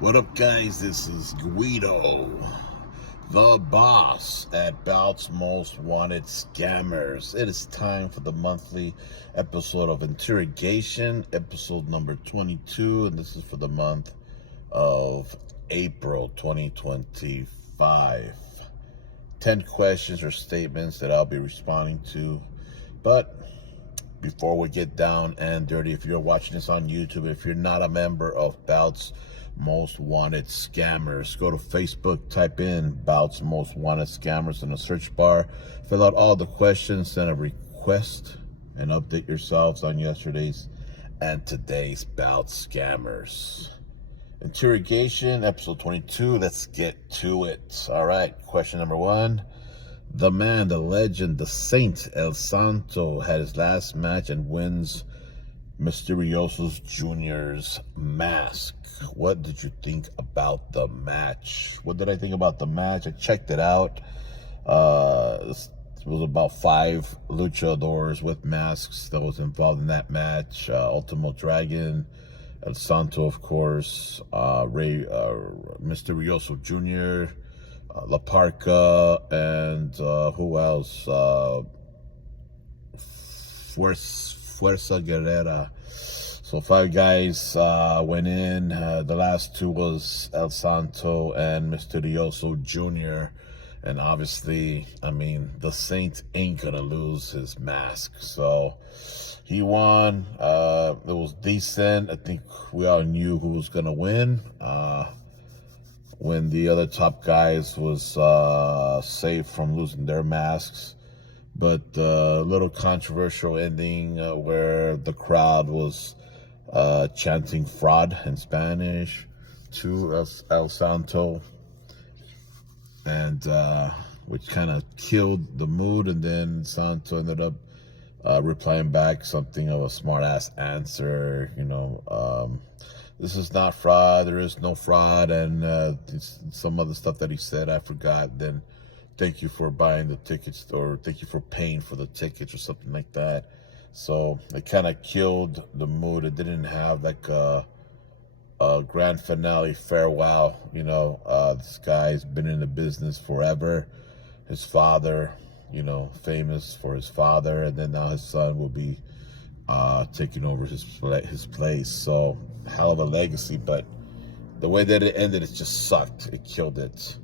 What up, guys? This is Guido, the boss at Bout's Most Wanted Scammers. It is time for the monthly episode of Interrogation, episode number 22, and this is for the month of April 2025. 10 questions or statements that I'll be responding to. But before we get down and dirty, if you're watching this on YouTube, if you're not a member of Bout's Most Wanted Scammers, go to Facebook, type in Bout's Most Wanted Scammers in the search bar, fill out all the questions, send a request, and update yourselves on yesterday's and today's Bout Scammers. Interrogation, episode 22. Let's get to it. All right, question number 1. The man, the legend, the saint, El Santo, had his last match and wins Mysterioso Jr.'s mask. What did you think about the match? What did I think about the match? I checked it out. It was about 5 luchadors with masks that was involved in that match. Ultimo Dragon, El Santo, of course, Mysterioso Jr., La Parca, and who else? Fuerza Guerrera. So 5 guys went in. The last 2 was El Santo and Mysterioso Jr. And obviously, I mean, the Saint ain't gonna lose his mask. So he won. It was decent. I think we all knew who was gonna win. When the other top guys was safe from losing their masks. But a little controversial ending where the crowd was chanting fraud in Spanish to El Santo, and which kind of killed the mood. And then Santo ended up replying back something of a smart-ass answer, this is not fraud, there is no fraud, and some other stuff that he said, I forgot. Then thank you for buying the tickets, or thank you for paying for the tickets, or something like that. So it kind of killed the mood. It didn't have like a grand finale farewell. This guy's been in the business forever. His father, famous for his father, and then now his son will be taking over his place. So hell of a legacy, but the way that it ended, it just sucked. It killed it.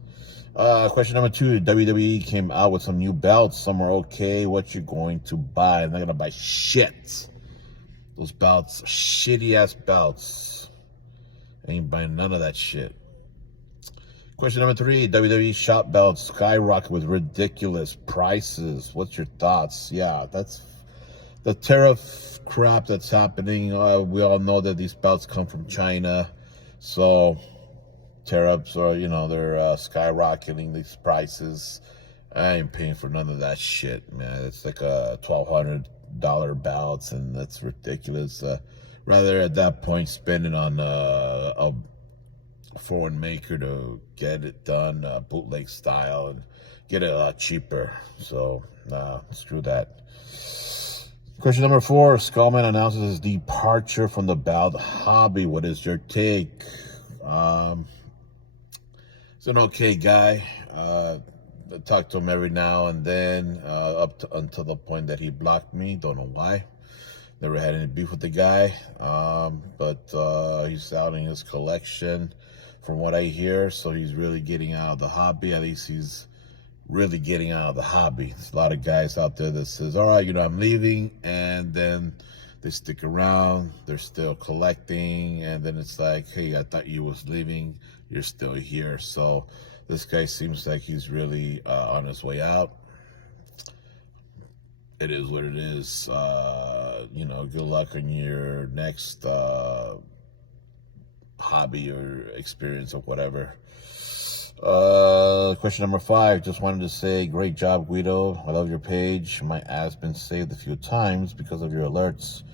Question number 2. WWE came out with some new belts. Some are okay. What you going to buy? I'm not gonna buy shit. Those belts, shitty ass belts. I ain't buying none of that shit. Question number 3. WWE shop belts skyrocket with ridiculous prices. What's your thoughts? Yeah, that's the tariff crap that's happening. We all know that these belts come from China, so tariffs are, they're skyrocketing these prices. I ain't paying for none of that shit, man. It's like a $1,200 belts, and that's ridiculous. Rather at that point spending on a foreign maker to get it done bootleg style and get it a lot cheaper. So screw that. Question number 4. Skullman announces his departure from the bout hobby. What is your take? He's an okay guy. I talk to him every now and then, until the point that he blocked me. Don't know why. Never had any beef with the guy. But he's selling his collection, from what I hear. So he's really getting out of the hobby. At least he's really getting out of the hobby. There's a lot of guys out there that says, all right, I'm leaving, and then they stick around, they're still collecting, and then it's like, hey, I thought you was leaving, you're still here. So this guy seems like he's really on his way out. It is what it is. Good luck on your next hobby or experience or whatever. Question number 5. Just wanted to say, great job, Guido. I love your page. My ad's been saved a few times because of your alerts.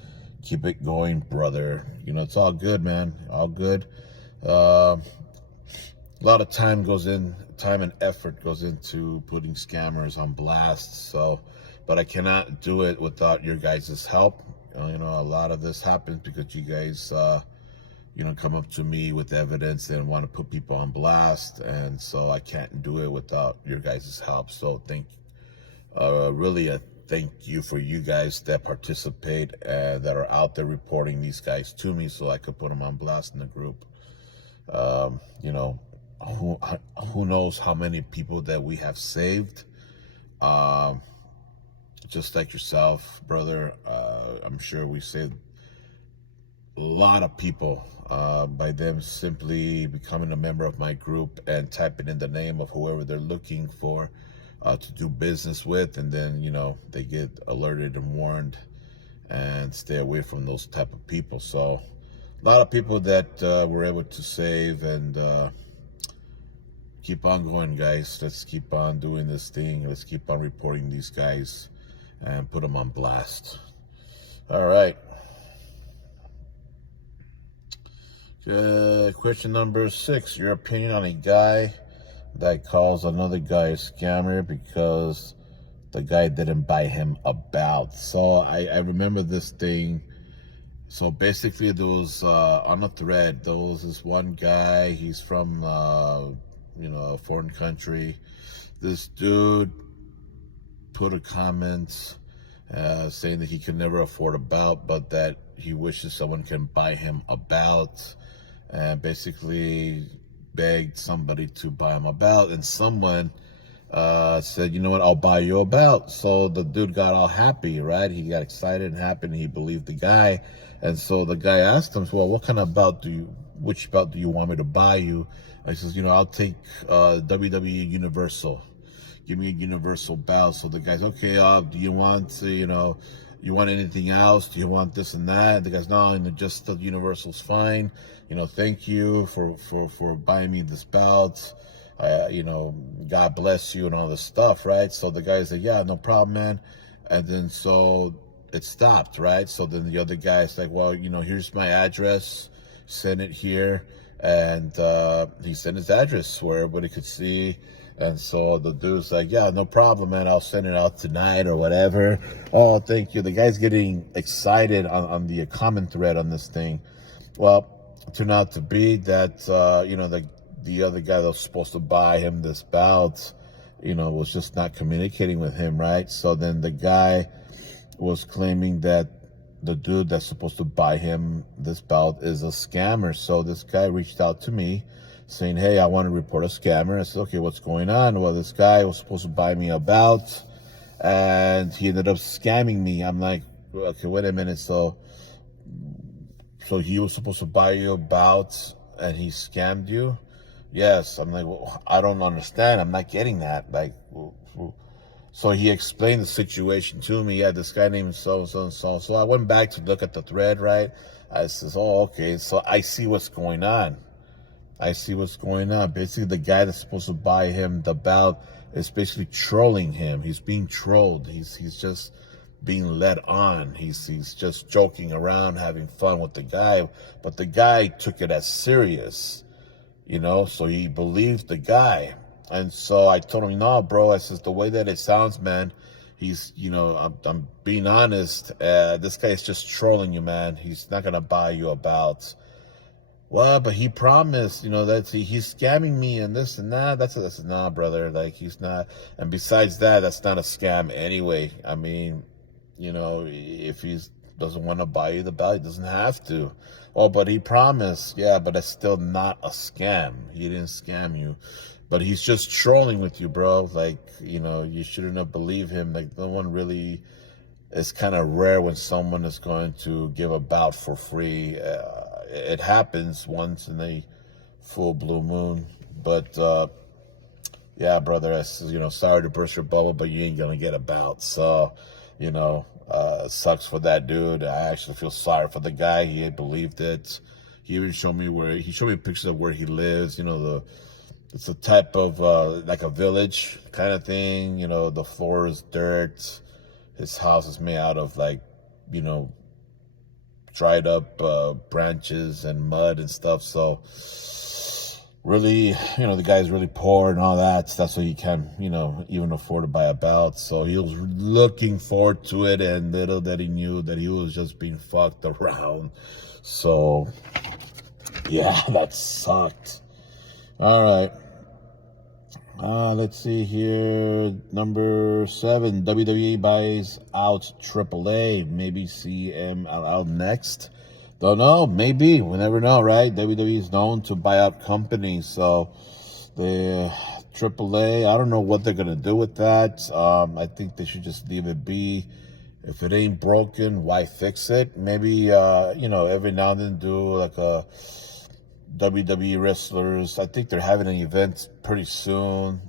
Keep it going, brother. It's all good, man. All good. A lot of time and effort goes into putting scammers on blast. But I cannot do it without your guys' help. A lot of this happens because you guys come up to me with evidence and want to put people on blast. And so I can't do it without your guys' help. So really a thank you for you guys that participate and that are out there reporting these guys to me so I could put them on blast in the group. You know, who knows how many people that we have saved. Just like yourself, brother, I'm sure we saved a lot of people by them simply becoming a member of my group and typing in the name of whoever they're looking for to do business with, and then they get alerted and warned and stay away from those type of people. So a lot of people that we're able to save, and keep on going, guys. Let's keep on doing this thing. Let's keep on reporting these guys and put them on blast. All right. Question number 6. Your opinion on a guy that calls another guy a scammer because the guy didn't buy him about. So I remember this thing. So basically there was on a thread, there was this one guy, he's from a foreign country. This dude put a comment saying that he could never afford a belt, but that he wishes someone can buy him a belt, and basically begged somebody to buy him a belt. And someone said, you know what, I'll buy you a belt. So the dude got all happy, right? He got excited and happy, and he believed the guy. And so the guy asked him, well, what kind of belt which belt do you want me to buy you? And he says, I'll take WWE Universal. Give me a Universal belt. So the guy's, okay, do you want you want anything else? Do you want this and that? And the guy's, no, just the Universal's fine. Thank you for buying me this belt. God bless you and all this stuff, right? So the guy's like, yeah, no problem, man. And then so it stopped, right? So then the other guy's like, well, here's my address. Send it here. And he sent his address where everybody could see. And so the dude's like, yeah, no problem, man. I'll send it out tonight or whatever. Oh, thank you. The guy's getting excited on the comment thread on this thing. Well, it turned out to be that, the other guy that was supposed to buy him this belt, was just not communicating with him, right? So then the guy was claiming that the dude that's supposed to buy him this belt is a scammer. So this guy reached out to me saying, hey, I want to report a scammer. I said, okay, what's going on? Well, this guy was supposed to buy me a belt, and he ended up scamming me. I'm like, okay, wait a minute. So he was supposed to buy you a belt, and he scammed you? Yes. I'm like, well, I don't understand. I'm not getting that. Like, so he explained the situation to me. Yeah, this guy named so-and-so and so. So I went back to look at the thread, right? I says, oh, okay. So I see what's going on. Basically, the guy that's supposed to buy him the belt is basically trolling him. He's being trolled. He's just being led on. He's just joking around, having fun with the guy. But the guy took it as serious, so he believed the guy. And so I told him, no, bro, I says, the way that it sounds, man, he's, I'm being honest. This guy is just trolling you, man. He's not going to buy you a belt. Well, but he promised, that he's scamming me and this and that. That's nah, brother. Like, he's not. And besides that, that's not a scam anyway. I mean, if he doesn't want to buy you the belt, he doesn't have to. Oh, but he promised. Yeah, but that's still not a scam. He didn't scam you. But he's just trolling with you, bro. Like, you shouldn't have believed him. Like, no one really. It's kind of rare when someone is going to give a bout for free. It happens once in a full blue moon. But, yeah, brother, I says, sorry to burst your bubble, but you ain't going to get a bout. So, it sucks for that dude. I actually feel sorry for the guy. He had believed it. He even showed me pictures of where he lives. It's a type of, like a village kind of thing. The floor is dirt. His house is made out of, like, dried up branches and mud and stuff. So really, the guy's really poor and all that. That's why he can't, even afford to buy a belt. So he was looking forward to it, and little that he knew that he was just being fucked around. So Yeah, that sucked. All right. Let's see here. Number 7, WWE buys out AAA. Maybe CMLL next. Don't know. Maybe. We never know, right? WWE is known to buy out companies. So the AAA, I don't know what they're going to do with that. I think they should just leave it be. If it ain't broken, why fix it? Maybe, every now and then do like a WWE wrestlers. I think they're having an event pretty soon,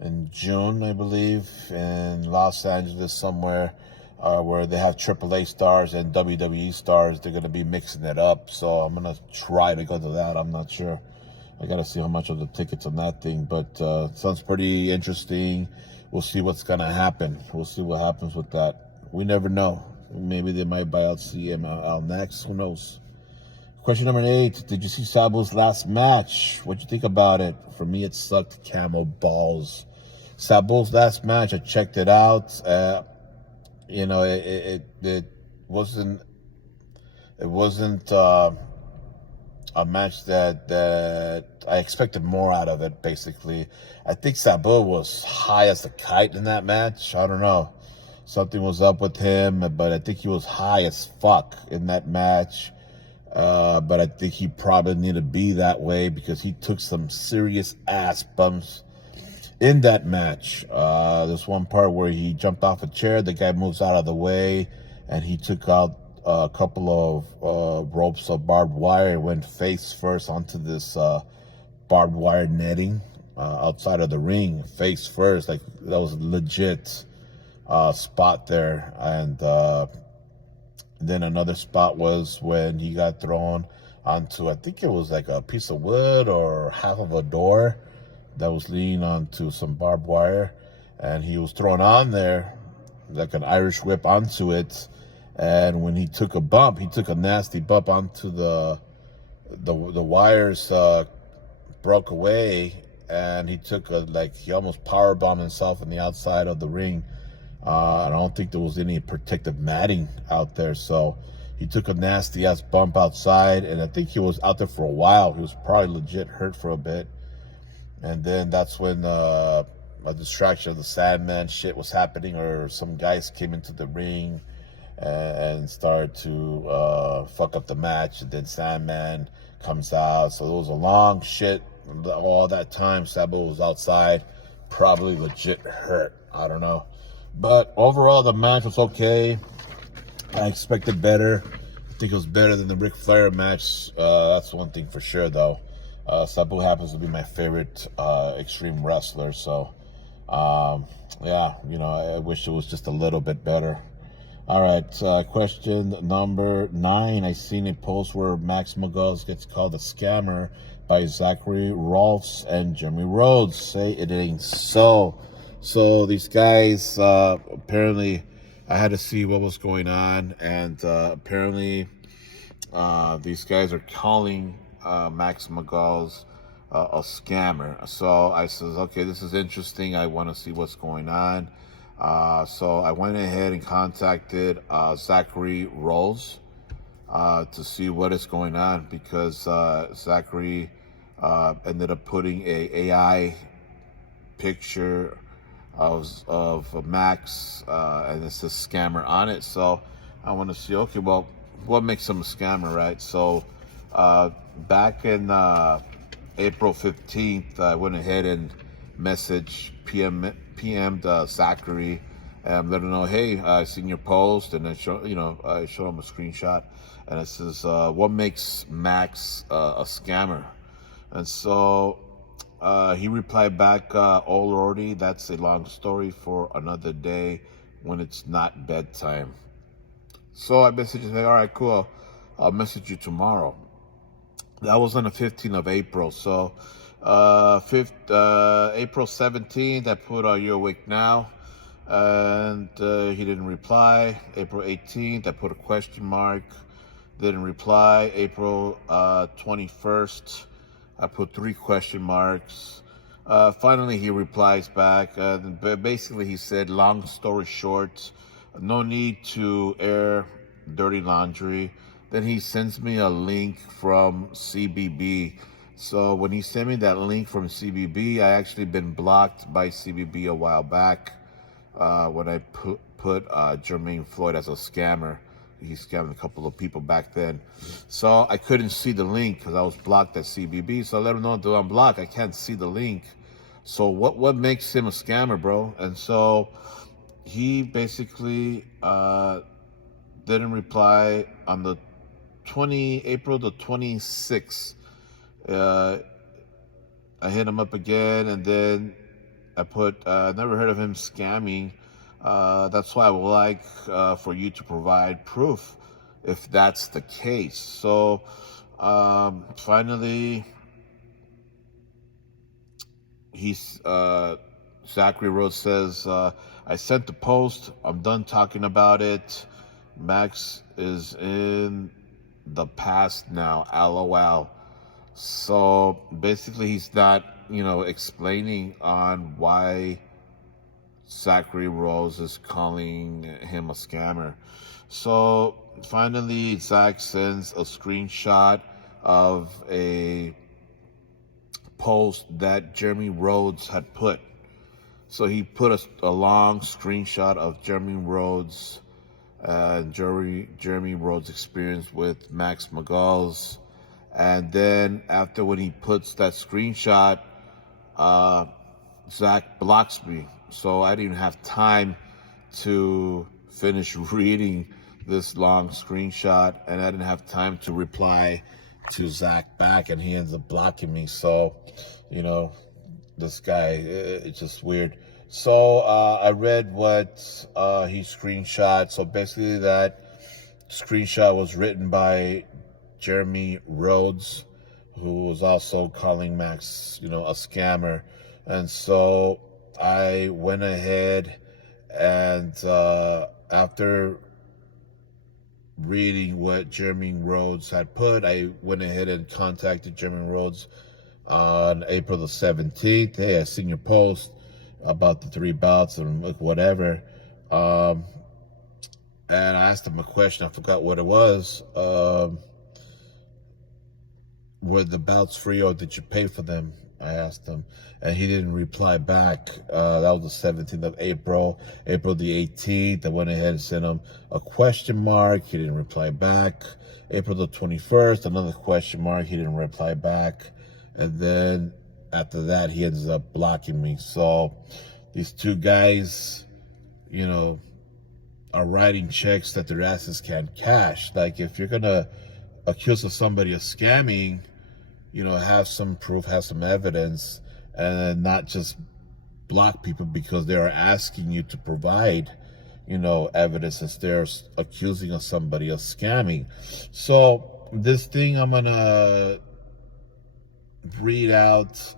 in June, I believe, in Los Angeles somewhere, where they have AAA stars and WWE stars. They're going to be mixing it up. So I'm going to try to go to that. I'm not sure. I got to see how much of the tickets on that thing. But sounds pretty interesting. We'll see what's going to happen. We'll see what happens with that. We never know. Maybe they might buy out CMLL next. Who knows? Question number 8. Did you see Sabu's last match? What'd you think about it? For me, it sucked camel balls. Sabu's last match, I checked it out. It wasn't a match that I expected more out of it, basically. I think Sabu was high as a kite in that match. I don't know. Something was up with him, but I think he was high as fuck in that match. But I think he probably needed to be that way because he took some serious ass bumps in that match. There's one part where he jumped off a chair, the guy moves out of the way, and he took out a couple of ropes of barbed wire and went face first onto this barbed wire netting outside of the ring, face first. Like, that was a legit spot there. And then another spot was when he got thrown onto, I think it was like a piece of wood or half of a door that was leaning onto some barbed wire, and he was thrown on there like an Irish whip onto it. And when he took a bump, he took a nasty bump onto the wires, broke away, and he almost power bombed himself on the outside of the ring. I don't think there was any protective matting out there, so he took a nasty ass bump outside, and I think he was out there for a while. He was probably legit hurt for a bit. And then that's when a distraction of the Sandman shit was happening, or some guys came into the ring and started to fuck up the match. And then Sandman comes out. So it was a long shit. All that time, Sabu was outside, probably legit hurt. I don't know. But overall, the match was okay. I expected better. I think it was better than the Ric Flair match. That's one thing for sure, though. Sabu happens to be my favorite Extreme wrestler. So, I wish it was just a little bit better. All right, question number 9. I seen a post where Max Magos gets called a scammer by Zachary Rolfs and Jeremy Rhodes. Say it ain't so. So these guys, apparently, I had to see what was going on, and apparently these guys are calling Max Magos a scammer. So I says, okay, this is interesting. I want to see what's going on. So I went ahead and contacted Zachary Rolls to see what is going on, because Zachary ended up putting a AI picture of Max, and it says scammer on it. So I want to see, okay, well, what makes him a scammer, right? So back in April 15th, I went ahead and messaged PM'd Zachary and let him know, hey, I seen your post, and then I show him a screenshot, and it says, what makes Max a scammer? And so he replied back, oh lordy, that's a long story for another day when it's not bedtime. So I messaged him, all right, cool, I'll message you tomorrow. That was on the 15th of April. So April 17th, I put You're Awake Now, and he didn't reply. April 18th, I put a question mark, didn't reply. April 21st, I put 3 question marks. Finally, he replies back. Basically, he said, long story short, no need to air dirty laundry. then he sends me a link from CBB. So when he sent me that link from CBB, I actually been blocked by CBB a while back when I put Jermaine Floyd as a scammer. He scammed a couple of people back then. So I couldn't see the link because I was blocked at CBB. So I let him know, dude, I'm blocked. I can't see the link. So what makes him a scammer, bro? And so he basically didn't reply on the April the 26th. I hit him up again, and then I put, never heard of him scamming. That's why I would like for you to provide proof if that's the case. So finally, Zachary Rhodes says, I sent the post. I'm done talking about it. Max is in the past now. LOL. So basically, he's not, explaining on why Zachary Rose is calling him a scammer. So finally, Zach sends a screenshot of a post that Jeremy Rhodes had put. So he put a long screenshot of Jeremy Rhodes and Jeremy Rhodes' experience with Max McGall's. And then after when he puts that screenshot, Zach blocks me. So I didn't have time to finish reading this long screenshot, and I didn't have time to reply to Zach back, and he ends up blocking me. So, this guy, it's just weird. So I read what he screenshot. So basically that screenshot was written by Jeremy Rhodes, who was also calling Max, a scammer. And so I went ahead and after reading what Jeremy Rhodes had put, I went ahead and contacted Jeremy Rhodes on April the 17th. Hey, I seen your post about the 3 bouts and whatever. And I asked him a question. I forgot what it was. Were the bouts free or did you pay for them? I asked him, and he didn't reply back. That was the 17th of April. April the 18th, I went ahead and sent him a question mark. He didn't reply back. April the 21st, another question mark. He didn't reply back. And then after that, he ends up blocking me. So these two guys, are writing checks that their asses can't cash. Like, if you're going to accuse of somebody of scamming, have some proof, have some evidence, and not just block people because they are asking you to provide, evidence instead of accusing of somebody of scamming. So this thing, I'm going to read out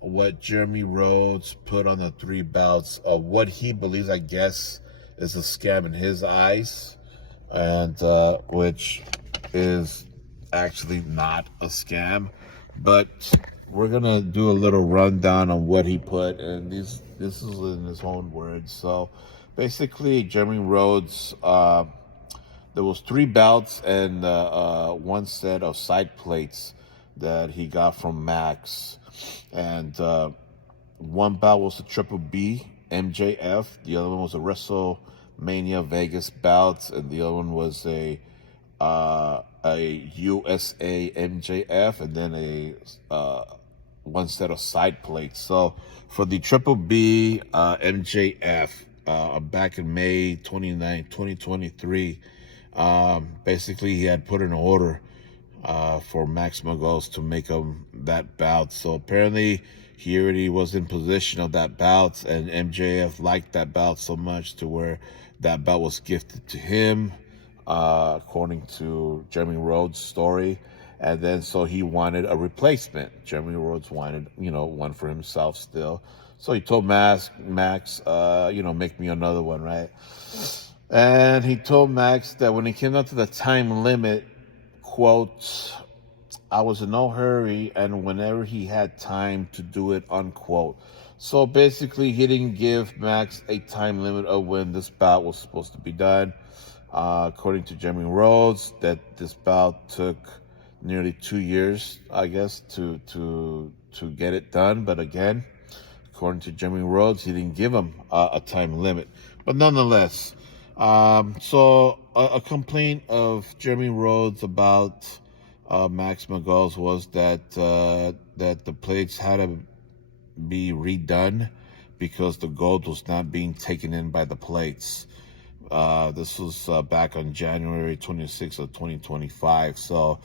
what Jeremy Rhodes put on the 3 bouts of what he believes, I guess, is a scam in his eyes, and which is actually not a scam. But we're gonna do a little rundown on what he put, and this is in his own words. So basically, Jeremy Rhodes, there was 3 belts and 1 set of side plates that he got from Max, and 1 belt was a Triple B MJF, the other one was a WrestleMania Vegas belt, and the other one was a USA MJF, and then a 1 set of side plates. So for the Triple B MJF, back in May 29, 2023, basically he had put an order for Max Magos to make him that bout. So apparently he already was in possession of that bout, and MJF liked that bout so much to where that bout was gifted to him, according to Jeremy Rhodes' story. And then so he wanted a replacement. Jeremy Rhodes wanted, one for himself still. So he told Max, make me another one, right? And he told Max that when it came up to the time limit, quote, I was in no hurry, and whenever he had time to do it, unquote. So basically, he didn't give Max a time limit of when this bout was supposed to be done. According to Jeremy Rhodes, that this bout took nearly 2 years, I guess, to get it done. But again, according to Jeremy Rhodes, he didn't give him a time limit. But nonetheless, so a complaint of Jeremy Rhodes about Max Magall's was that that the plates had to be redone because the gold was not being taken in by the plates. This was back on January 26th of 2025. So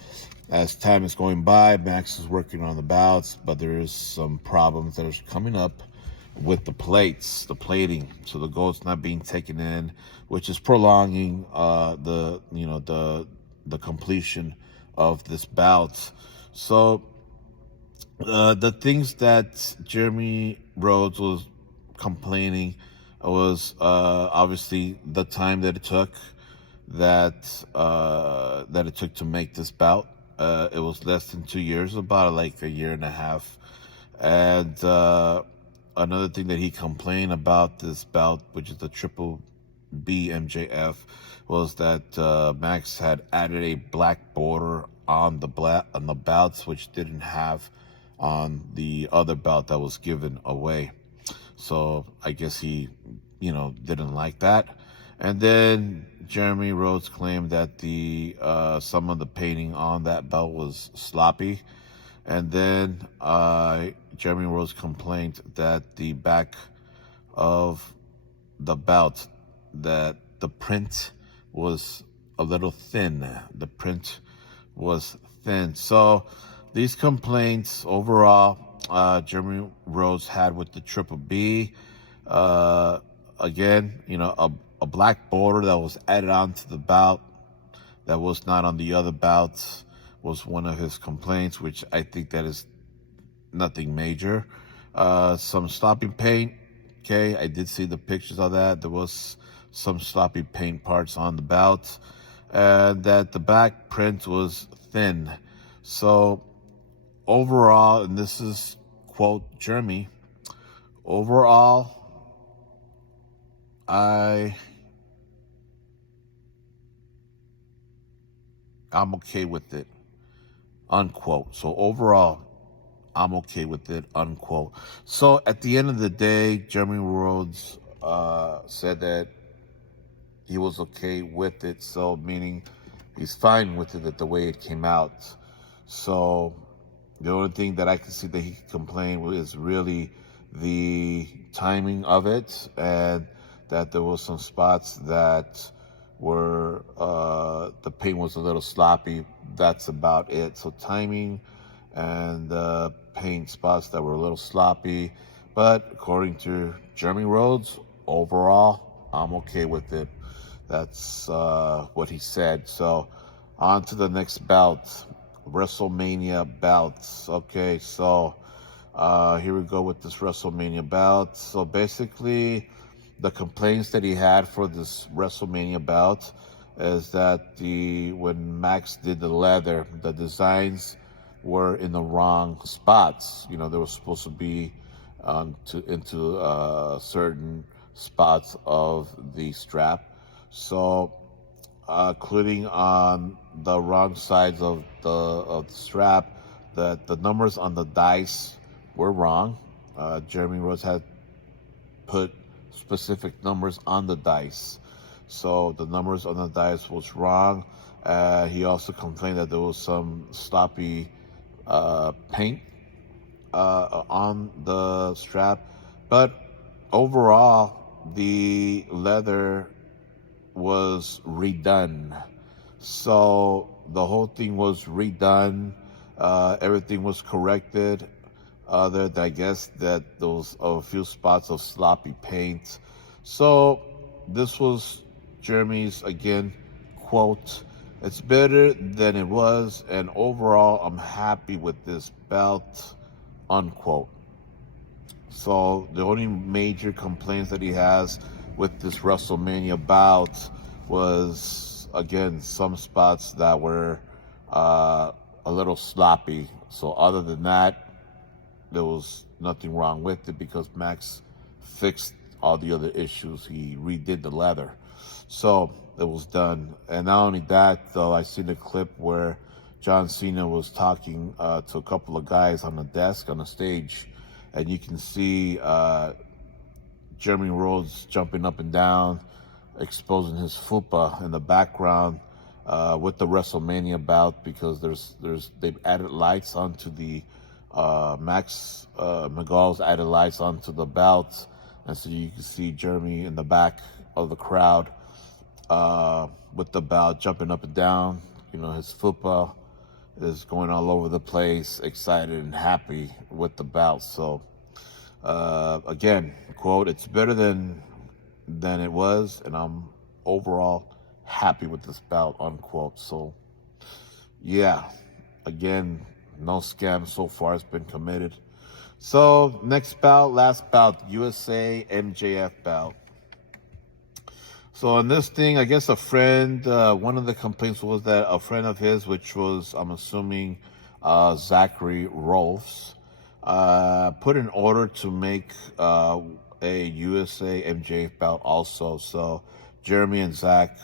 as time is going by, Max is working on the bouts, but there is some problems that are coming up with the plates, the plating. So the gold's not being taken in, which is prolonging the completion of this bout. So the things that Jeremy Rhodes was complaining was obviously the time that it took to make this bout. It was less than 2 years, about like a year and a half. And another thing that he complained about this bout, which is the Triple B MJF, was that Max had added a black border on the bouts, which didn't have on the other bout that was given away. So I guess he, didn't like that. And then Jeremy Rhodes claimed that the some of the painting on that belt was sloppy. And then Jeremy Rhodes complained that the back of the belt, that the print was a little thin. The print was thin. So these complaints overall, Jeremy Rhodes had with the Triple B. Again, a black border that was added onto the bout that was not on the other bouts was one of his complaints, which I think that is nothing major. Some sloppy paint. Okay, I did see the pictures of that. There was some sloppy paint parts on the bout, and that the back print was thin. So overall, and this is quote Jeremy, overall, I'm okay with it, unquote. So overall, I'm okay with it, unquote. So at the end of the day, Jeremy Rhodes said that he was okay with it. So meaning he's fine with it the way it came out. So the only thing that I can see that he can complain with is really the timing of it, and that there was some spots that were the paint was a little sloppy. That's about it. So timing and paint spots that were a little sloppy. But according to Jeremy Rhodes, overall, I'm okay with it. That's what he said. So on to the next bout, WrestleMania bouts. Okay, so here we go with this WrestleMania bout. So basically, the complaints that he had for this WrestleMania bout is that when Max did the leather, the designs were in the wrong spots. They were supposed to be into certain spots of the strap. So, including on the wrong sides of the strap, that the numbers on the dice were wrong. Jeremy Rhodes had put specific numbers on the dice, so the numbers on the dice was wrong. He also complained that there was some sloppy paint on the strap, but overall the leather was redone. So the whole thing was redone. Everything was corrected. Other than, I guess, that there was a few spots of sloppy paint. So this was Jeremy's, again, quote, "It's better than it was, and overall I'm happy with this belt," unquote. So the only major complaints that he has with this WrestleMania bout was, again, some spots that were a little sloppy. So other than that, there was nothing wrong with it because Max fixed all the other issues. He redid the leather. So it was done. And not only that, though, I seen a clip where John Cena was talking to a couple of guys on the desk on the stage, and you can see Jeremy Rhodes jumping up and down, exposing his fupa in the background with the WrestleMania bout, because they've added lights onto the Max Miguel's added lights onto the bout, and so you can see Jeremy in the back of the crowd with the bout jumping up and down. You know, his fupa is going all over the place, excited and happy with the bout. So again, quote, it's better than it was, and I'm overall happy with this bout, unquote. So yeah, again, no scam so far has been committed. So next bout, last bout, USA MJF bout. So on this thing, I guess a friend, one of the complaints was that a friend of his, which was, I'm assuming, Zachary Rolfs, put an order to make a USA MJF bout also. So Jeremy and Zach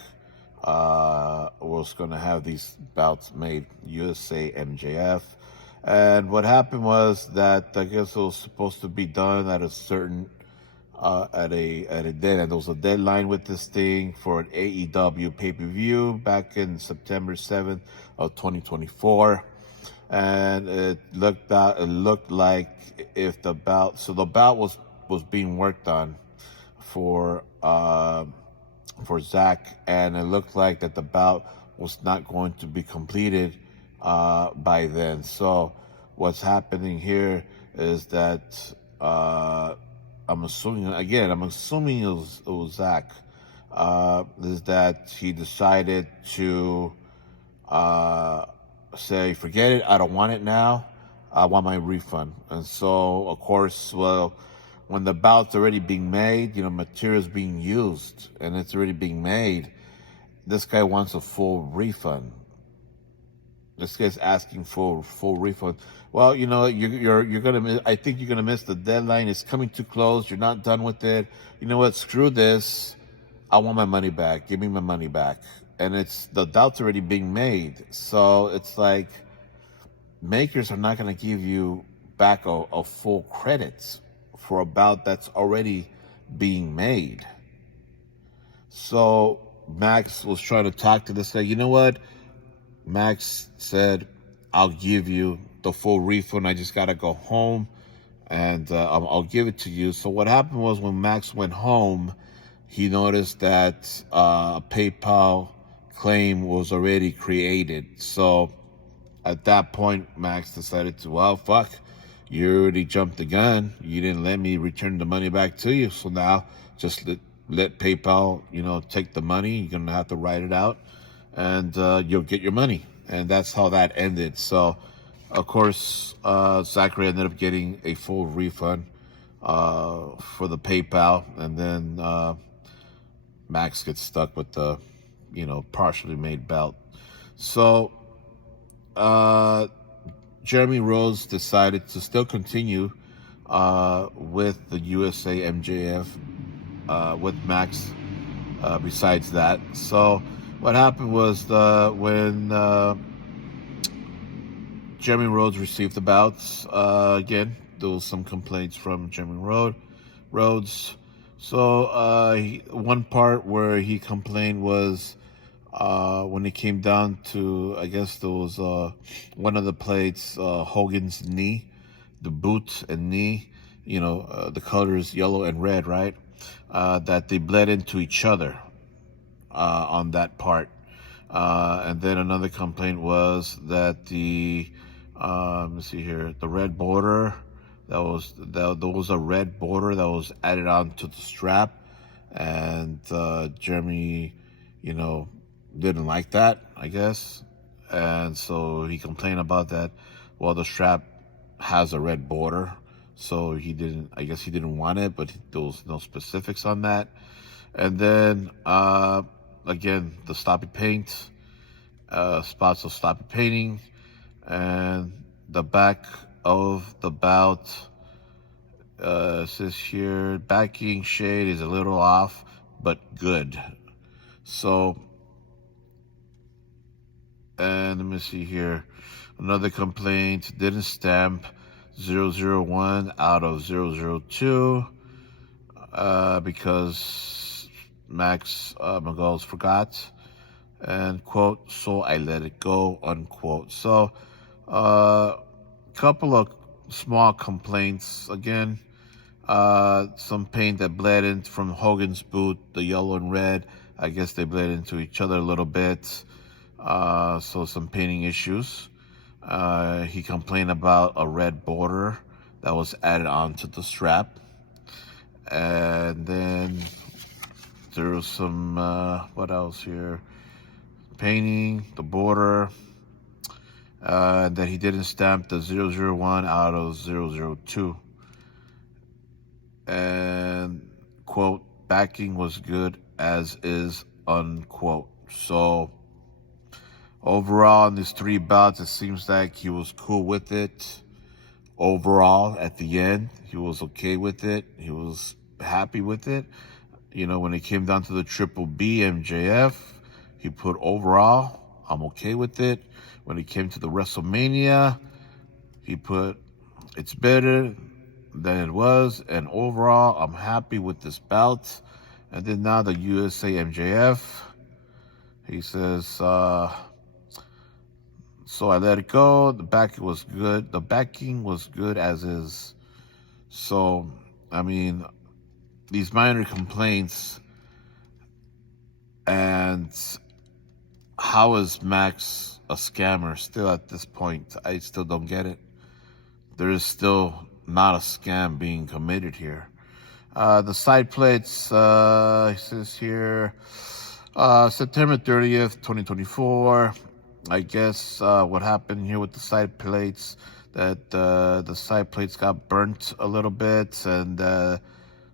was going to have these bouts made, USA MJF. And what happened was that I guess it was supposed to be done at a certain at a deadline. There was a deadline with this thing for an AEW pay-per-view back in September 7th of 2024, and it looked like if the bout, so the bout was being worked on for Zach, and it looked like that the bout was not going to be completed by then. So what's happening here is that I'm assuming it was Zach, is that he decided to say, forget it, I don't want it now, I want my refund. And so, of course, well, when the bout's already being made, you know, material's being used, and it's already being made, this guy wants a full refund. This guy's asking for full refund. Well, you know, you're gonna. I think you're gonna miss the deadline. It's coming too close. You're not done with it. You know what? Screw this. I want my money back. Give me my money back. And it's the doubt's already being made. So it's like makers are not gonna give you back a full credit for a bout that's already being made. So Max was trying to talk to this guy. You know what? Max said, I'll give you the full refund. I just got to go home, and I'll give it to you. So what happened was when Max went home, he noticed that a PayPal claim was already created. So at that point, Max decided to, well, fuck, you already jumped the gun. You didn't let me return the money back to you. So now just let PayPal, you know, take the money. You're going to have to write it out, and you'll get your money. And that's how that ended. So, of course, Zachary ended up getting a full refund for the PayPal. And then Max gets stuck with the, you know, partially made belt. So, Jeremy Rhodes decided to still continue with the USA MJF with Max besides that. So what happened was when Jeremy Rhodes received the bouts, again, there was some complaints from Jeremy Rhodes. So one part where he complained was when it came down to, I guess there was one of the plates, Hogan's knee, the boot and knee, you know, the colors yellow and red, right? That they bled into each other on that part. And then another complaint was that the, let's see here, the red border, there was a red border that was added on to the strap. And Jeremy, you know, didn't like that, I guess. And so he complained about that. Well, the strap has a red border, so he didn't want it, but there was no specifics on that. And then again, the stoppy paint, spots of stoppy painting, and the back of the bout, says here, backing shade is a little off, but good. So, and let me see here. Another complaint, didn't stamp 001 out of 002 because Max McGulls forgot, and quote, so I let it go, unquote. So, couple of small complaints. Again, some paint that bled in from Hogan's boot, the yellow and red. I guess they bled into each other a little bit. So some painting issues. He complained about a red border that was added onto the strap. And then there was some, what else here? Painting, the border, that he didn't stamp the 001 out of 002. And, quote, backing was good as is, unquote. So, overall, in these 3 bouts, it seems like he was cool with it. Overall, at the end, he was okay with it. He was happy with it. You know, when it came down to the Triple B MJF, he put overall, I'm okay with it. When it came to the WrestleMania, he put, it's better than it was. And overall, I'm happy with this belt. And then now the USA MJF, he says, so I let it go. The backing was good. The backing was good as is. So, I mean, these minor complaints, and how is Max a scammer still at this point? I still don't get it. There is still not a scam being committed here. The side plates, it says here, September 30th, 2024. I guess what happened here with the side plates, that the side plates got burnt a little bit, and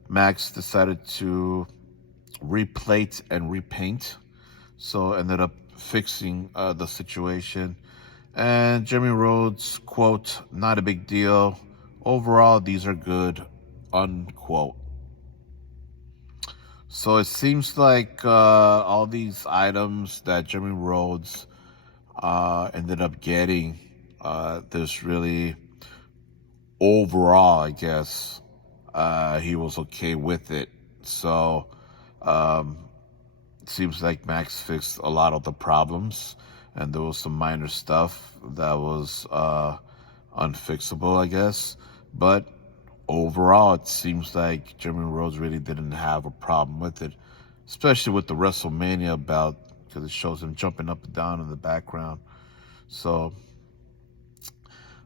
Max decided to replate and repaint. So ended up fixing the situation. And Jeremy Rhodes, quote, not a big deal. Overall, these are good, unquote. So it seems like all these items that Jeremy Rhodes ended up getting, there's really, overall, I guess, he was okay with it. So it seems like Max fixed a lot of the problems, and there was some minor stuff that was unfixable, I guess. But overall, it seems like Jeremy Rhodes really didn't have a problem with it, especially with the WrestleMania belt, because it shows him jumping up and down in the background. So,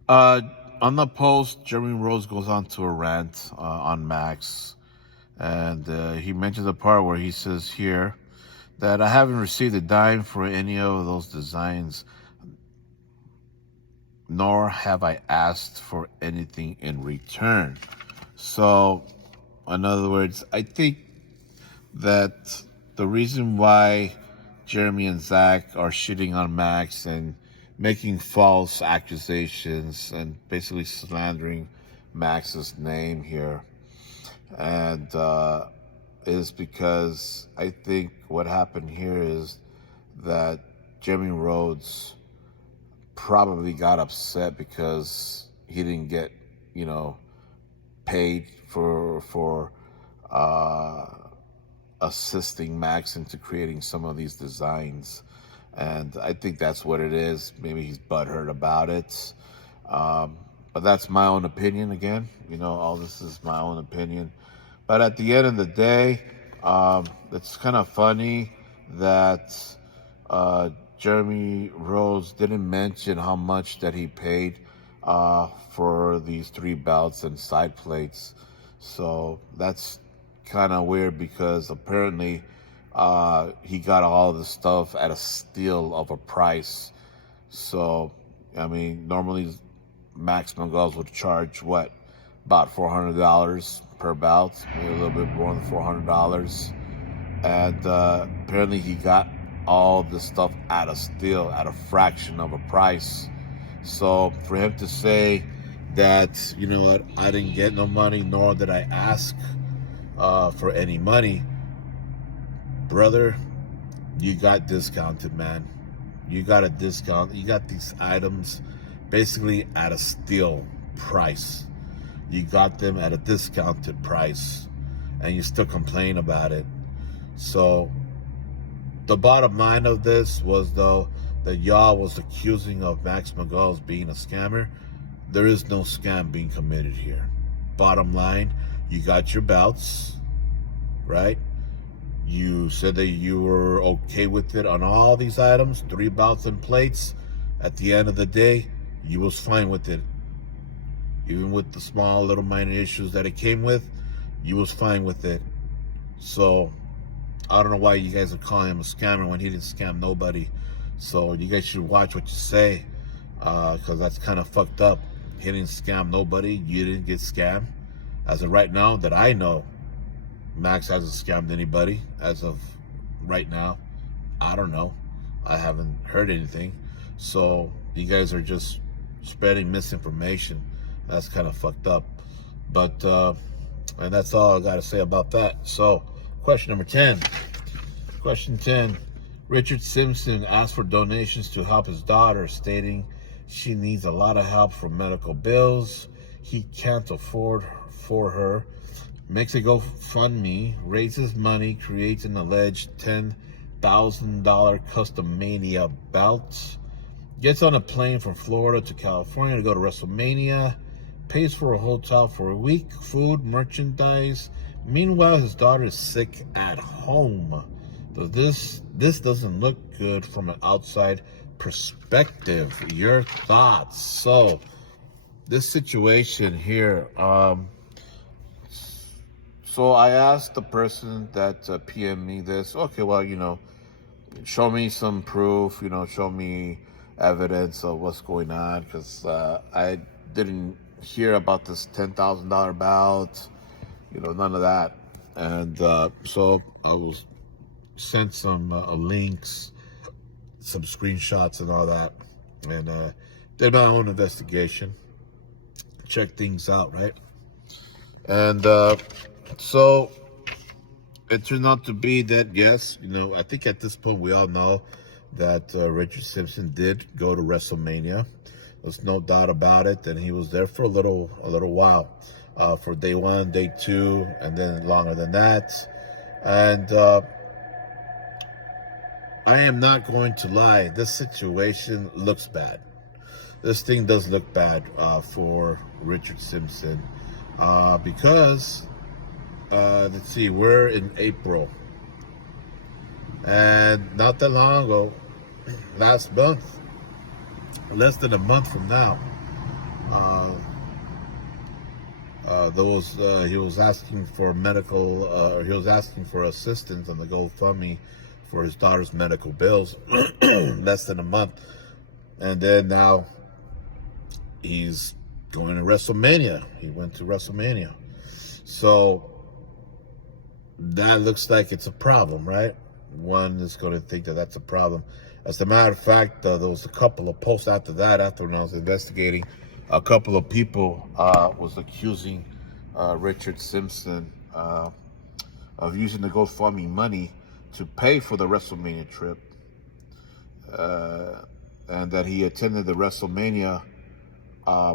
on the post, Jeremy Rhodes goes on to a rant on Max, and he mentions the part where he says here that I haven't received a dime for any of those designs, nor have I asked for anything in return. So, in other words, I think that the reason why Jeremy and Zach are shitting on Max and making false accusations and basically slandering Max's name here, and is because I think what happened here is that Jeremy Rhodes probably got upset because he didn't get, paid for assisting Max into creating some of these designs. And I think that's what it is. Maybe he's butthurt about it. But that's my own opinion again. All this is my own opinion. But at the end of the day, it's kind of funny that Jeremy Rhodes didn't mention how much that he paid for these 3 belts and side plates. So that's kind of weird, because apparently he got all the stuff at a steal of a price. So, I mean, normally Max McGulls would charge, about $400 per belt, maybe a little bit more than $400. And apparently he got all the stuff at a steal, at a fraction of a price. So for him to say that, you know what, I didn't get no money, nor did I ask for any money, brother, you got discounted, man. You got a discount. You got these items basically at a steal price. You got them at a discounted price, and you still complain about it. So the bottom line of this was, though, that y'all was accusing of Max McGull's being a scammer. There is no scam being committed here. Bottom line, you got your belts, right? You said that you were okay with it on all these items, 3 belts and plates. At the end of the day, you was fine with it. Even with the small little minor issues that it came with, you was fine with it. So I don't know why you guys are calling him a scammer when he didn't scam nobody. So you guys should watch what you say, because that's kind of fucked up. He didn't scam nobody. You didn't get scammed. As of right now, that I know, Max hasn't scammed anybody. As of right now, I don't know. I haven't heard anything. So you guys are just spreading misinformation. That's kind of fucked up. But and that's all I got to say about that. So question number 10. Question 10. Richard Simpson asked for donations to help his daughter, stating she needs a lot of help for medical bills. He can't afford for her. Makes a GoFundMe, raises money, creates an alleged $10,000 custom Mania belt, gets on a plane from Florida to California to go to WrestleMania, pays for a hotel for a week, food, merchandise. Meanwhile, his daughter is sick at home. This doesn't look good from an outside perspective. Your thoughts? So this situation here, so I asked the person that PM'd me this, okay, well, show me some proof, show me evidence of what's going on, because I didn't hear about this $10,000 bout, none of that. And so I was sent some links, some screenshots and all that, and did my own investigation, check things out, right? And so it turned out to be that, yes, I think at this point we all know that Richard Simpson did go to WrestleMania. There's no doubt about it, and he was there for a little while, for day 1, day 2, and then longer than that. And I am not going to lie, this situation looks bad. This thing does look bad for Richard Simpson, because let's see, we're in April, and not that long ago, last month, less than a month from now, he was asking for he was asking for assistance on the GoFundMe for his daughter's medical bills. Less than a month, and then now he's going to WrestleMania. He went to WrestleMania, so that looks like it's a problem, right? One is going to think that that's a problem. As a matter of fact, there was a couple of posts after that, after when I was investigating, a couple of people was accusing Richard Simpson of using the GoFundMe money to pay for the WrestleMania trip, and that he attended the WrestleMania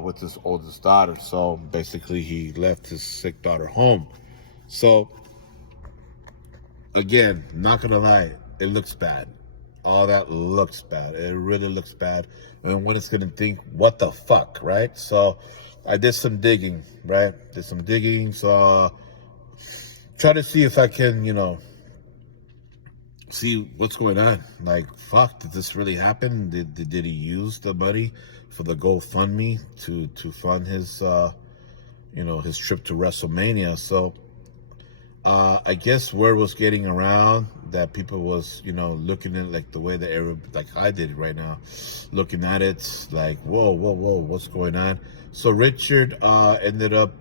with his oldest daughter. So basically he left his sick daughter home. So again, not gonna lie, it looks bad. All that looks bad. It really looks bad. And one is gonna think, what the fuck, right? So I did some digging, right? So try to see if I can, see what's going on. Like, fuck, did this really happen? Did he use the money for the GoFundMe to fund his his trip to WrestleMania? So I guess word was getting around that people was, looking at it like the way that like I did right now, looking at it like, whoa, what's going on? So Richard ended up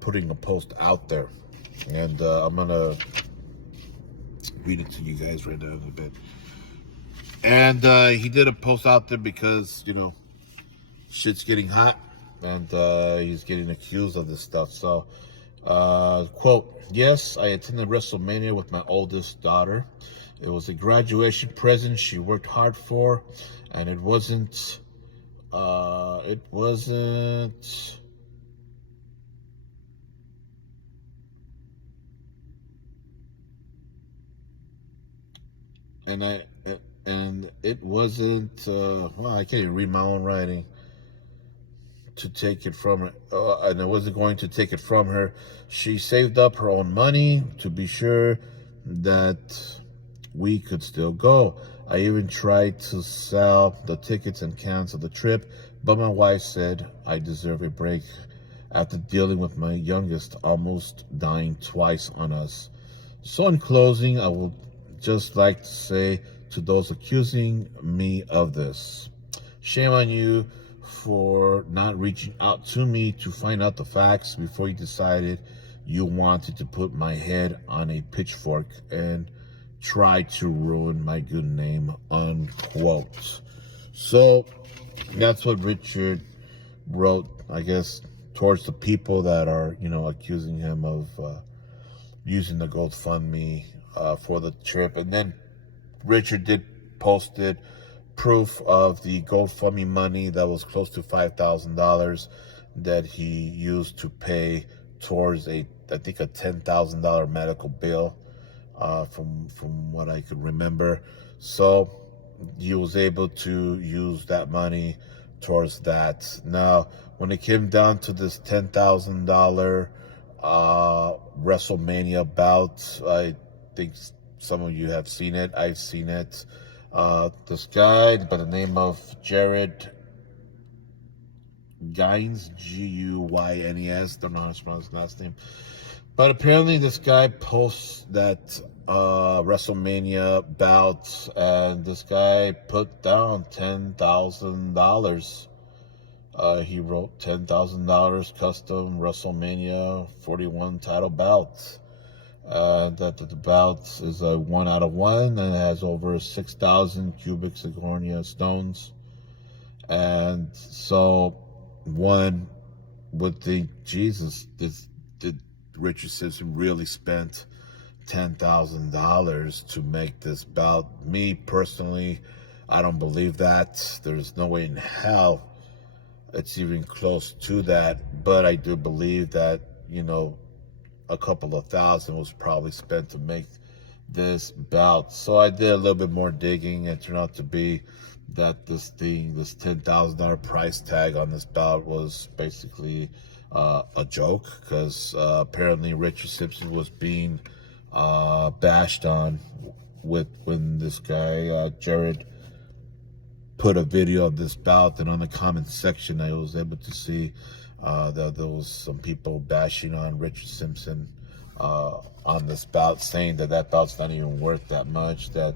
putting a post out there, and I'm gonna read it to you guys right now in a bit. And he did a post out there because shit's getting hot, and he's getting accused of this stuff. So Quote, yes, I attended WrestleMania with my oldest daughter. It was a graduation present she worked hard for, and it wasn't, uh, it wasn't, and I, and it wasn't, well, I can't even read my own writing to take it from her, and I wasn't going to take it from her. She saved up her own money to be sure that we could still go. I even tried to sell the tickets and cancel the trip, but my wife said I deserve a break after dealing with my youngest almost dying twice on us. So, in closing, I would just like to say to those accusing me of this, shame on you for not reaching out to me to find out the facts before you decided you wanted to put my head on a pitchfork and try to ruin my good name, unquote. So that's what Richard wrote, I guess, towards the people that are, accusing him of using the GoFundMe for the trip. And then Richard did posted proof of the GoFundMe money that was close to $5,000 that he used to pay towards I think a $10,000 medical bill, from what I could remember. So he was able to use that money towards that. Now, when it came down to this $10,000 WrestleMania bout, I think some of you have seen it. I've seen it. This guy by the name of Jared Gynes, Guynes, don't know how to pronounce his last name. But apparently this guy posts that WrestleMania bout, and this guy put down $10,000. He wrote $10,000 custom WrestleMania 41 title bout. That the bout is a 1 out of 1 and has over 6,000 cubic zirconia stones. And so one would think, Jesus, did Richard Simpson really spent $10,000 to make this bout? Me personally, I don't believe that. There's no way in hell it's even close to that. But I do believe that, a couple of thousand was probably spent to make this bout. So I did a little bit more digging, and it turned out to be that this $10,000 price tag on this bout was basically a joke, because apparently Richard Simpson was being bashed on when this guy Jared put a video of this bout, and on the comment section I was able to see that there was some people bashing on Richard Simpson on this bout, saying that bout's not even worth that much. That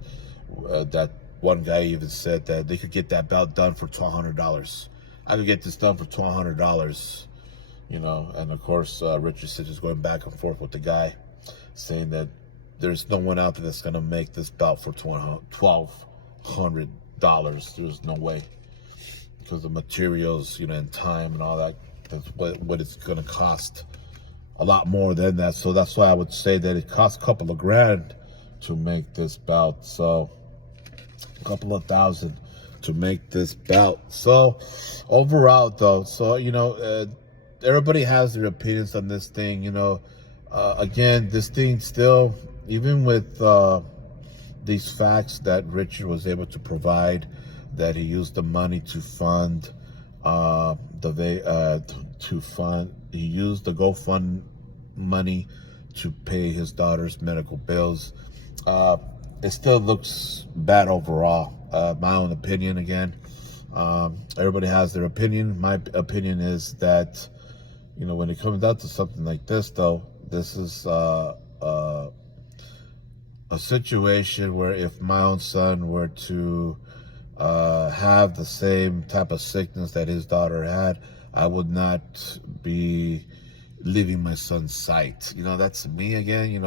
one guy even said that they could get that bout done for $1,200. I could get this done for $1,200, And of course, Richard Simpson's going back and forth with the guy, saying that there's no one out there that's gonna make this bout for $1,200. There's no way, because the materials, and time and all that. That's what it's going to cost, a lot more than that. So that's why I would say that it costs a couple of grand to make this bout. So a couple of thousand to make this bout. So overall, though, everybody has their opinions on this thing. Again, this thing still, even with these facts that Richard was able to provide, that he used the money to fund he used the GoFund money to pay his daughter's medical bills. It still looks bad overall. My own opinion, again. Everybody has their opinion. My opinion is that, when it comes down to something like this, though, this is a situation where if my own son were to have the same type of sickness that his daughter had, I would not be leaving my son's sight. That's me again.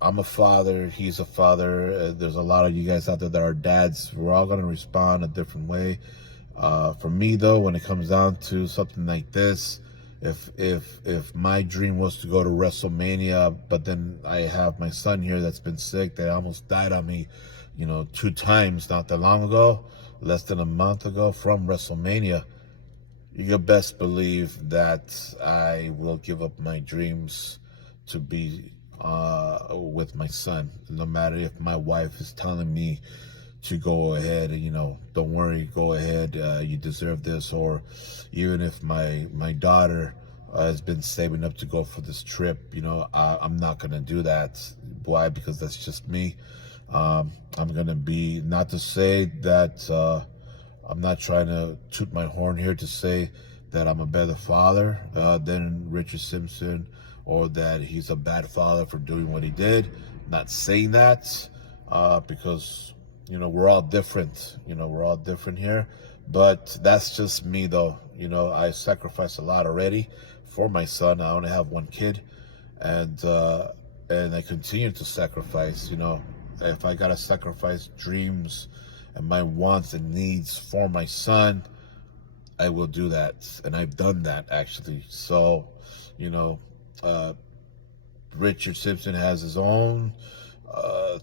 I'm a father. He's a father. There's a lot of you guys out there that are dads. We're all going to respond a different way. For me, though, when it comes down to something like this, If my dream was to go to WrestleMania, but then I have my son here that's been sick, that almost died on me, 2 times not that long ago, less than a month ago from WrestleMania. You can best believe that I will give up my dreams to be with my son, no matter if my wife is telling me to go ahead and, don't worry, go ahead, you deserve this, or even if my daughter has been saving up to go for this trip, I'm not gonna do that. Why? Because that's just me. I'm gonna be, not to say that I'm not trying to toot my horn here to say that I'm a better father than Richard Simpson, or that he's a bad father for doing what he did. I'm not saying that because, we're all different. We're all different here. But that's just me, though. I sacrificed a lot already for my son. I only have one kid, and I continue to sacrifice. If I gotta sacrifice dreams and my wants and needs for my son, I will do that, and I've done that actually. So, Richard Simpson has his own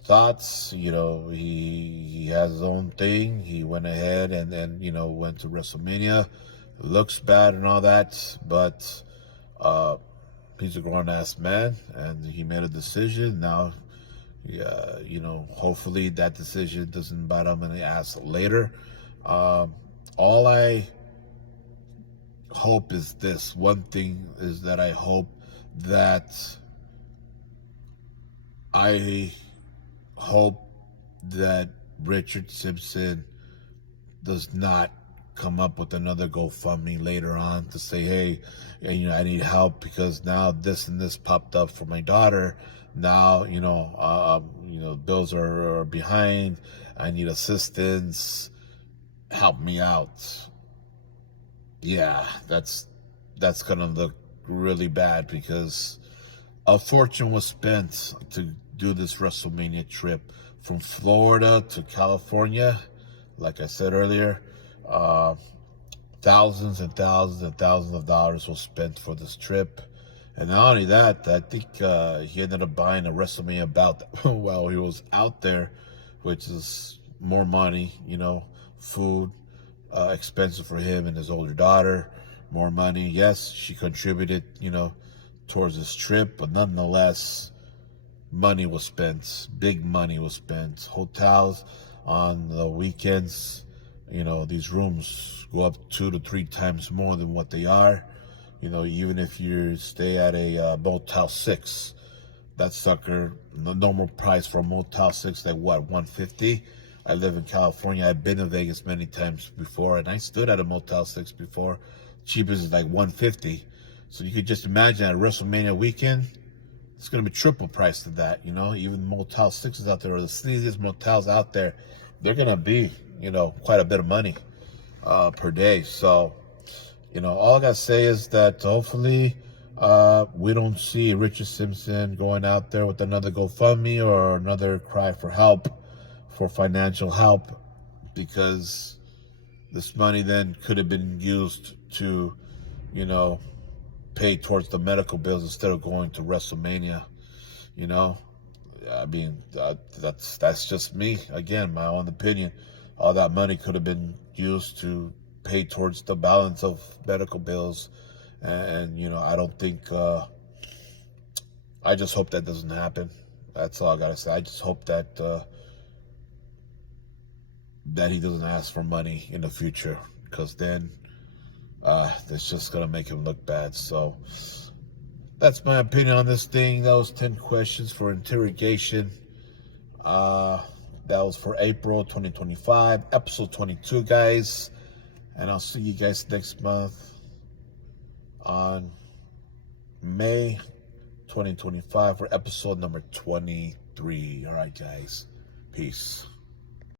thoughts. He has his own thing. He went ahead and went to WrestleMania. It looks bad and all that, but he's a grown-ass man, and he made a decision. Now, hopefully that decision doesn't bite him in the ass later. All I hope is this. One thing is that I hope that Richard Simpson does not come up with another GoFundMe later on to say, hey, I need help because now this and this popped up for my daughter. Now, bills are behind. I need assistance. Help me out. Yeah, that's gonna look really bad because a fortune was spent to do this WrestleMania trip from Florida to California. Like I said earlier, thousands and thousands and thousands of dollars was spent for this trip. And not only that, I think he ended up buying a WrestleMania belt while he was out there, which is more money, food, expensive for him and his older daughter, more money. Yes, she contributed, towards this trip, but nonetheless, money was spent. Big money was spent. Hotels on the weekends, these rooms go up 2 to 3 times more than what they are. Even if you stay at a Motel 6, that sucker, the normal price for a Motel 6, like what, $150? I live in California. I've been to Vegas many times before, and I stood at a Motel 6 before. Cheapest is like $150. So you could just imagine at a WrestleMania weekend, it's going to be triple price to that, Even Motel 6s out there, or the sleaziest motels out there, they're going to be, quite a bit of money per day. So, all I got to say is that hopefully we don't see Richard Simpson going out there with another GoFundMe or another cry for help, for financial help, because this money then could have been used to, pay towards the medical bills instead of going to WrestleMania. I mean, that's just me. Again, my own opinion. All that money could have been used to pay towards the balance of medical bills, and I don't think. I just hope that doesn't happen. That's all I gotta say. I just hope that that he doesn't ask for money in the future, because then that's just gonna make him look bad. So that's my opinion on this thing. That was 10 questions for interrogation. That was for April 2025, episode 22, guys. And I'll see you guys next month on May 2025 for episode number 23. All right, guys. Peace.